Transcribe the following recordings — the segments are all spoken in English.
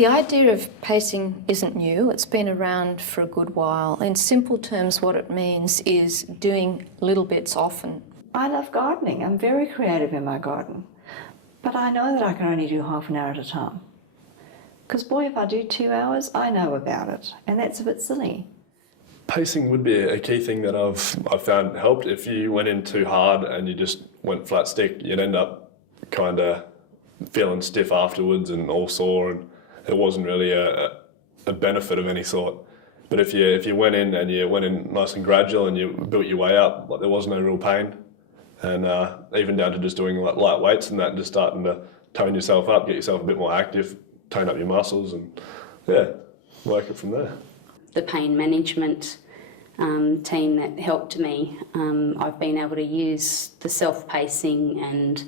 The idea of pacing isn't new. It's been around for a good while. In simple terms, what it means is doing little bits often. I love gardening. I'm very creative in my garden. But I know that I can only do half an hour at a time. Because boy, if I do 2 hours, I know about it. And that's a bit silly. Pacing would be a key thing that I've found helped. If you went in too hard and you just went flat stick, you'd end up kind of feeling stiff afterwards and all sore, and it wasn't really a benefit of any sort. But if you went in and you went in nice and gradual and you built your way up, like there was no real pain, and even down to just doing like light weights and that, and just starting to tone yourself up, get yourself a bit more active, tone up your muscles, and yeah, work it from there. The pain management team that helped me, I've been able to use the self-pacing and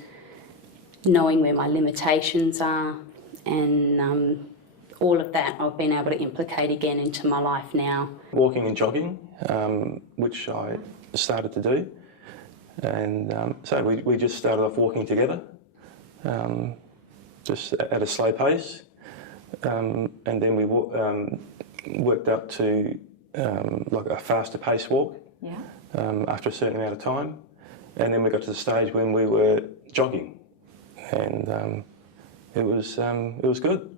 knowing where my limitations are, and all of that I've been able to implicate again into my life now. Walking and jogging, which I started to do, and so we just started off walking together, just at a slow pace, and then we worked up to like a faster pace walk. Yeah. After a certain amount of time, and then we got to the stage when we were jogging, and it was good.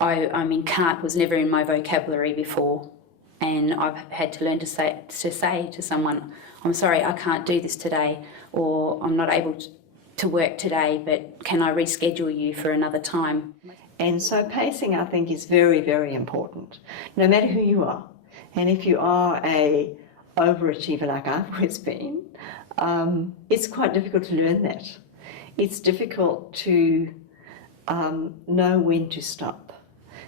I mean, can't was never in my vocabulary before, and I've had to learn to say to someone, I'm sorry, I can't do this today, or I'm not able to work today, but can I reschedule you for another time? And so pacing, I think, is very, very important, no matter who you are. And if you are a overachiever like I've always been, it's quite difficult to learn that. It's difficult to know when to stop.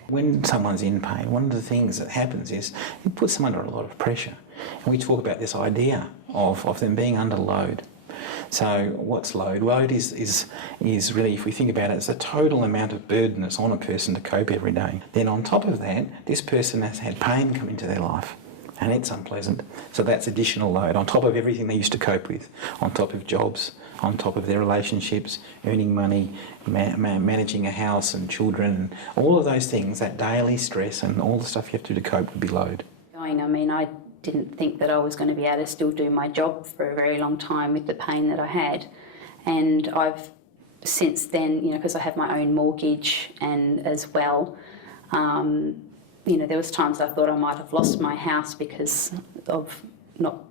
When someone's in pain, one of the things that happens is it puts them under a lot of pressure. And we talk about this idea of them being under load. So what's load? Load is really, if we think about it, it's the total amount of burden that's on a person to cope every day. Then on top of that, this person has had pain come into their life, and it's unpleasant. So that's additional load on top of everything they used to cope with, on top of jobs, on top of their relationships, earning money, managing a house and children, and all of those things, that daily stress and all the stuff you have to do to cope would be load. I mean, I didn't think that I was going to be able to still do my job for a very long time with the pain that I had. And I've since then, you know, because I have my own mortgage and as well, you know, there was times I thought I might have lost my house because of not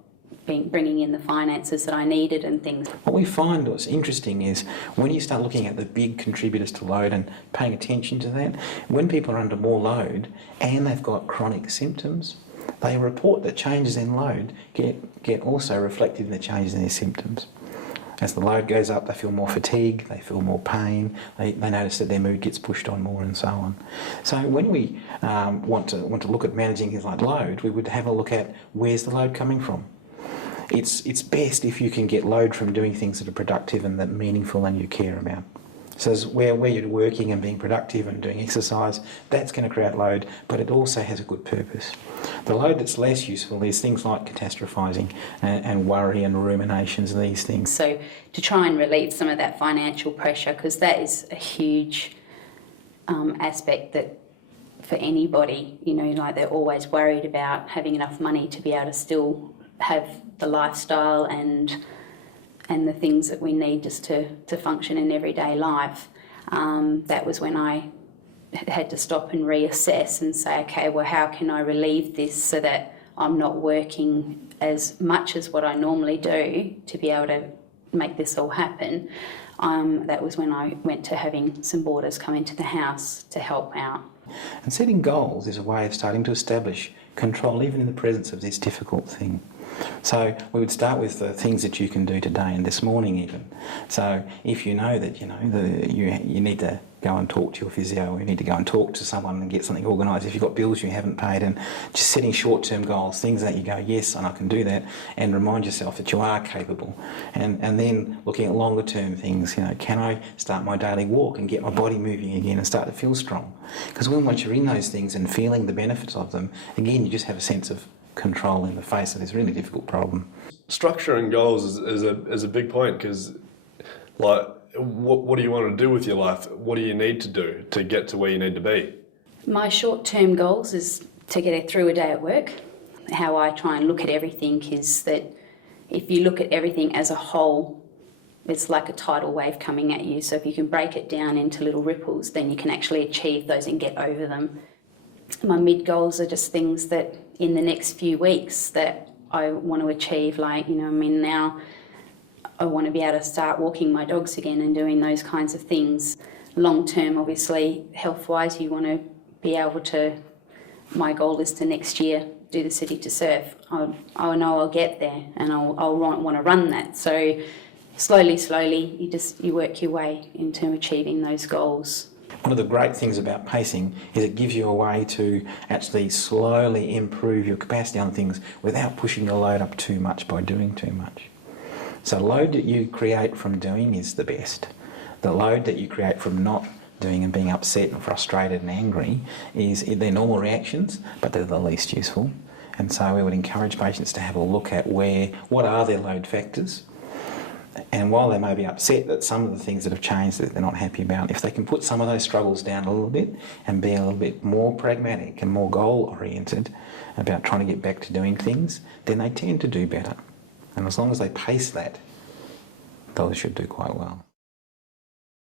bringing in the finances that I needed and things. What we find what's interesting is when you start looking at the big contributors to load and paying attention to that, when people are under more load and they've got chronic symptoms, they report that changes in load get also reflected in the changes in their symptoms. As the load goes up, they feel more fatigue, they feel more pain, they notice that their mood gets pushed on more and so on. So when we want to look at managing things like load, we would have a look at where's the load coming from. It's best if you can get load from doing things that are productive and that are meaningful and you care about. So where you're working and being productive and doing exercise, that's going to create load, but it also has a good purpose. The load that's less useful is things like catastrophising and worry and ruminations and these things. So to try and relieve some of that financial pressure, because that is a huge aspect that for anybody, you know, like they're always worried about having enough money to be able to still have the lifestyle and the things that we need just to function in everyday life. That was when I had to stop and reassess and say, okay, well, how can I relieve this so that I'm not working as much as what I normally do to be able to make this all happen. That was when I went to having some boarders come into the house to help out. And setting goals is a way of starting to establish control even in the presence of this difficult thing. So we would start with the things that you can do today and this morning even. So if you know that you need to go and talk to your physio, or you need to go and talk to someone and get something organised, if you've got bills you haven't paid, and just setting short-term goals, things that you go, yes, and I can do that, and remind yourself that you are capable. And then looking at longer-term things, you know, can I start my daily walk and get my body moving again and start to feel strong? Because once you're in those things and feeling the benefits of them, again, you just have a sense of control in the face of this really difficult problem. Structuring goals is a big point, because like what do you want to do with your life? What do you need to do to get to where you need to be? My short-term goals is to get through a day at work. How I try and look at everything is that if you look at everything as a whole, it's like a tidal wave coming at you. So if you can break it down into little ripples, then you can actually achieve those and get over them. My mid-goals are just things that in the next few weeks that I want to achieve, like, now I want to be able to start walking my dogs again and doing those kinds of things. Long-term, obviously, health-wise, you want to be able to, my goal is to next year do the City to Surf. I know I'll get there and I'll want to run that. So slowly, you work your way into achieving those goals. One of the great things about pacing is it gives you a way to actually slowly improve your capacity on things without pushing your load up too much by doing too much. So load that you create from doing is the best. The load that you create from not doing and being upset and frustrated and angry they're normal reactions, but they're the least useful. And so we would encourage patients to have a look at what are their load factors. And while they may be upset that some of the things that have changed that they're not happy about, if they can put some of those struggles down a little bit and be a little bit more pragmatic and more goal-oriented about trying to get back to doing things, then they tend to do better. And as long as they pace that, those should do quite well.